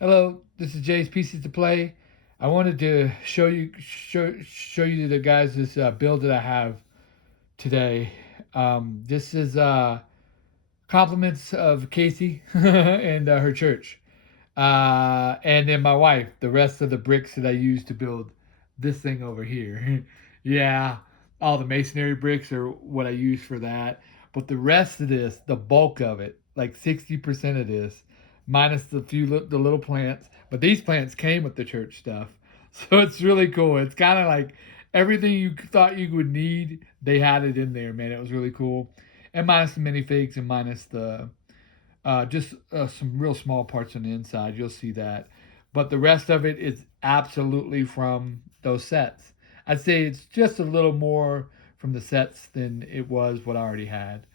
Hello, this is Jay's Pieces to Play. I wanted to show you the guys this build that I have today. This is compliments of Casey and her church, and then my wife. The rest of the bricks that I used to build this thing over here. Yeah, all the masonry bricks are what I use for that. But the rest of this, the bulk of it, like 60% of this, minus the little plants. But these plants came with the church stuff, so it's really cool. It's kind of like everything you thought you would need, they had it in there, man. It was really cool. And minus the minifigs and minus the just some real small parts on the inside. You'll see that. But the rest of it is absolutely from those sets. I'd say it's just a little more from the sets than it was what I already had.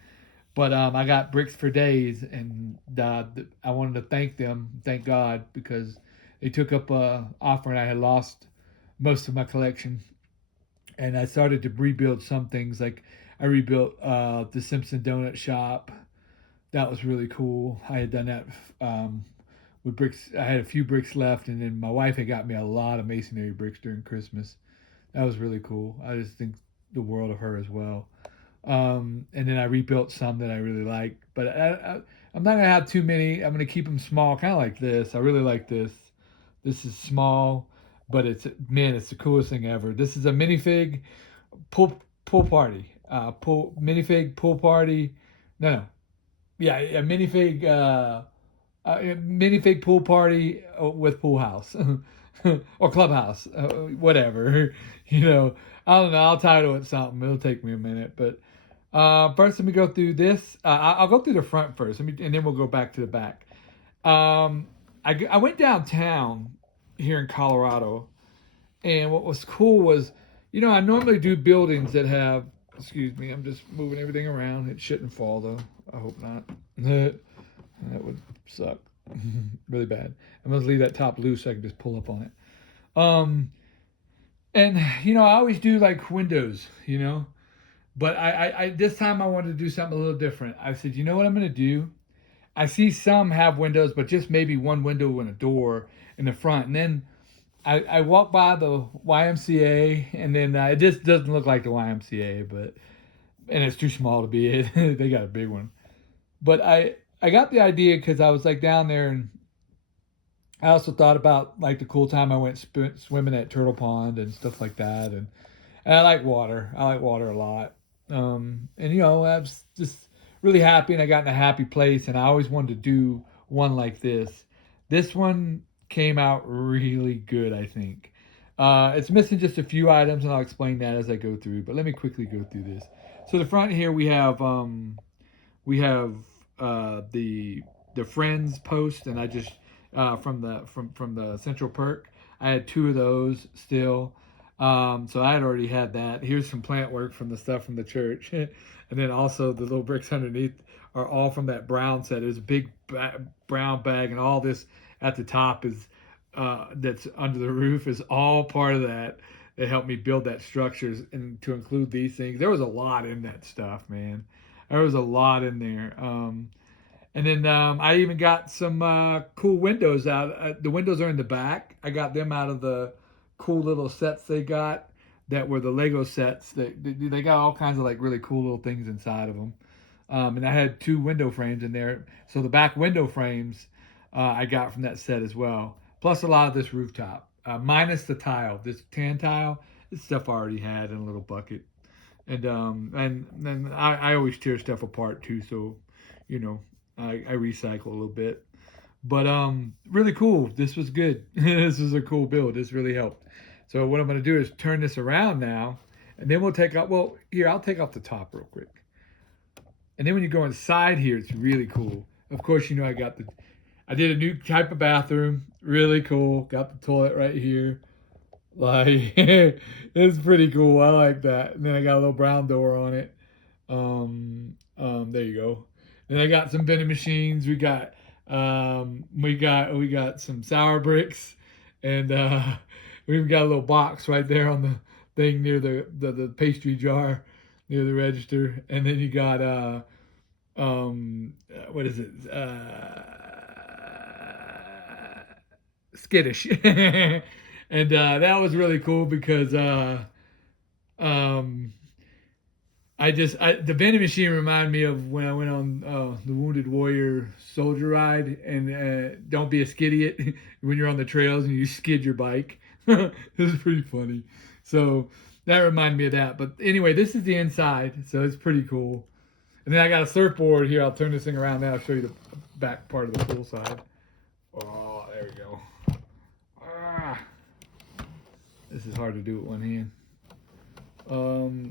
But I got bricks for days, and I wanted to thank them, thank God, because they took up a offer, and I had lost most of my collection. And I started to rebuild some things, like I rebuilt the Simpson Donut Shop. That was really cool. I had done that with bricks. I had a few bricks left, and then my wife had got me a lot of masonry bricks during Christmas. That was really cool. I just think the world of her as well. And then I rebuilt some that I really like, but I'm not gonna have too many. I'm gonna keep them small, kind of like this. I really like this. This is small, but it's man, it's the coolest thing ever. This is a minifig pool party. Pool minifig pool party. No, yeah, a minifig pool party with pool house or clubhouse, whatever. You know, I don't know. I'll title it something. It'll take me a minute, but first let me go through this. I'll go through the front first, and then we'll go back to the back. I went downtown here in Colorado, and what was cool was, I normally do buildings that have. Excuse me, I'm just moving everything around. It shouldn't fall though. I hope not. That would suck really bad. I'm gonna leave that top loose so I can just pull up on it. And I always do like windows, but I this time I wanted to do something a little different. I said, you know what I'm gonna do? I see some have windows, but just maybe one window and a door in the front, and then I walk by the YMCA, and then it just doesn't look like the YMCA, but and it's too small to be it. They got a big one, but I got the idea because I was like down there, and I also thought about like the cool time I went swimming at Turtle Pond and stuff like that, and I like water. I like water a lot, and I was just really happy, and I got in a happy place, and I always wanted to do one like this. This one came out really good, I think. It's missing just a few items, and I'll explain that as I go through. But let me quickly go through this. So the front here we have the friends post, and I just from the Central Perk. I had two of those still. So I had already had that. Here's some plant work from the stuff from the church, and then also the little bricks underneath are all from that brown set. There's a big brown bag, and all this at the top is that's under the roof is all part of that. That helped me build that structures, and to include these things. There was a lot in that stuff, man. There was a lot in there. And then I even got some cool windows out. The windows are in the back. I got them out of the cool little sets they got that were the Lego sets. They got all kinds of like really cool little things inside of them. And I had two window frames in there. So the back window frames I got from that set as well. Plus a lot of this rooftop, minus the tile. This tan tile, this stuff I already had in a little bucket. And then I always tear stuff apart too. So, you know, I recycle a little bit. But really cool. This was good. This is a cool build. This really helped. So what I'm gonna do is turn this around now, and then we'll take out. Well, here I'll take off the top real quick, and then when you go inside here, it's really cool. Of course, I did a new type of bathroom. Really cool. Got the toilet right here. Like it's pretty cool. I like that. And then I got a little brown door on it. There you go. Then I got some vending machines. We got some sour bricks, and we've got a little box right there on the thing near the pastry jar near the register. And then you got what is it? skittish. And that was really cool because um, the vending machine reminded me of when I went on the Wounded Warrior Soldier ride. And don't be a skidiot when you're on the trails and you skid your bike. It was pretty funny. So that reminded me of that. But anyway, this is the inside, so it's pretty cool. And then I got a surfboard here. I'll turn this thing around now. I'll show you the back part of the pool side. Oh, there we go. Ah, this is hard to do with one hand.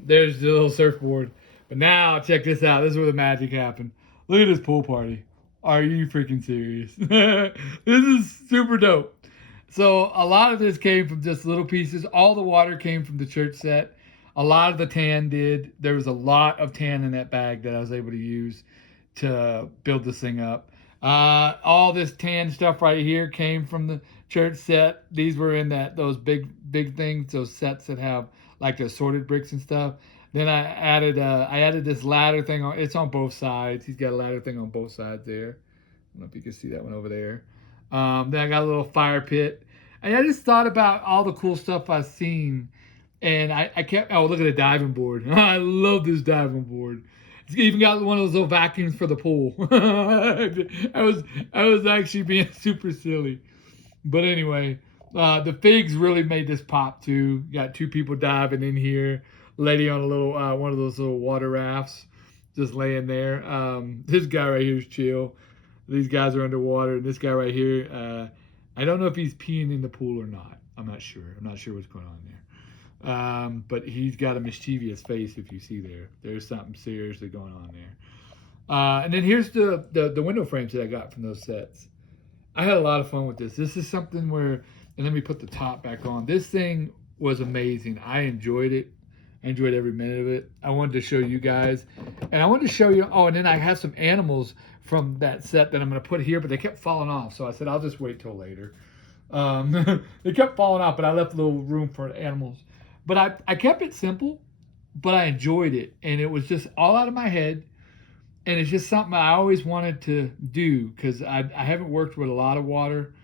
There's the little surfboard. But now, check this out. This is where the magic happened. Look at this pool party. Are you freaking serious? This is super dope. So a lot of this came from just little pieces. All the water came from the church set. A lot of the tan did. There was a lot of tan in that bag that I was able to use to build this thing up. All this tan stuff right here came from the church set. These were in those big things, those sets that have like the assorted bricks and stuff. Then I added this ladder thing on. It's on both sides. He's got a ladder thing on both sides there. I don't know if you can see that one over there. Then I got a little fire pit. And I just thought about all the cool stuff I've seen. And I kept, oh, look at the diving board. I love this diving board. It's even got one of those little vacuums for the pool. I was actually being super silly. But anyway, the figs really made this pop too. You got two people diving in here. Lady on a little one of those little water rafts, just laying there. This guy right here is chill. These guys are underwater, and this guy right here, I don't know if he's peeing in the pool or not. I'm not sure. I'm not sure what's going on there. But he's got a mischievous face. If you see there, there's something seriously going on there. And then here's the window frames that I got from those sets. I had a lot of fun with this. This is something where, and let me put the top back on. This thing was amazing. I enjoyed it. I enjoyed every minute of it. I wanted to show you guys. And I wanted to show you, oh, and then I have some animals from that set that I'm going to put here, but they kept falling off. So I said, I'll just wait till later. They kept falling off, but I left a little room for animals. But I kept it simple, but I enjoyed it. And it was just all out of my head. And it's just something I always wanted to do because I haven't worked with a lot of water.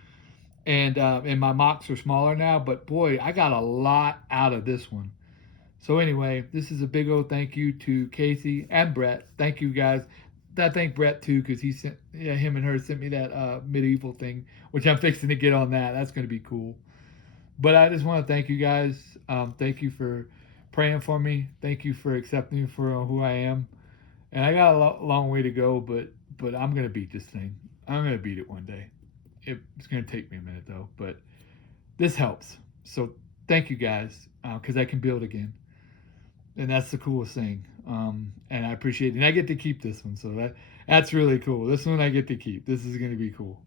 And my mocks are smaller now. But boy, I got a lot out of this one. So anyway, this is a big old thank you to Casey and Brett. Thank you guys. I thank Brett too because he sent him and her sent me that medieval thing, which I'm fixing to get on that. That's going to be cool. But I just want to thank you guys. Thank you for praying for me. Thank you for accepting me for who I am. And I got a long way to go, but I'm going to beat this thing. I'm going to beat it one day. It's going to take me a minute though, but this helps. So thank you guys because I can build again. And that's the coolest thing. And I appreciate it. And I get to keep this one. So that's really cool. This one I get to keep. This is going to be cool.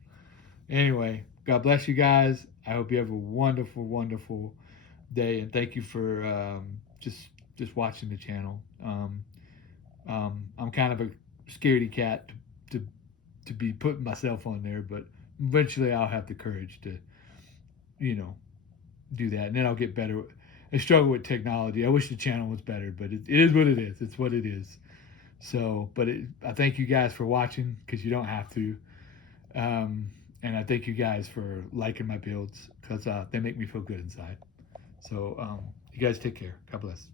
Anyway, God bless you guys. I hope you have a wonderful, wonderful day. And thank you for just watching the channel. I'm kind of a scaredy cat to be putting myself on there. But eventually I'll have the courage to, do that. And then I'll get better. I struggle with technology. I wish the channel was better, but it is what it is. It's what it is. So, but I thank you guys for watching because you don't have to. And I thank you guys for liking my builds because they make me feel good inside. So, you guys take care. God bless.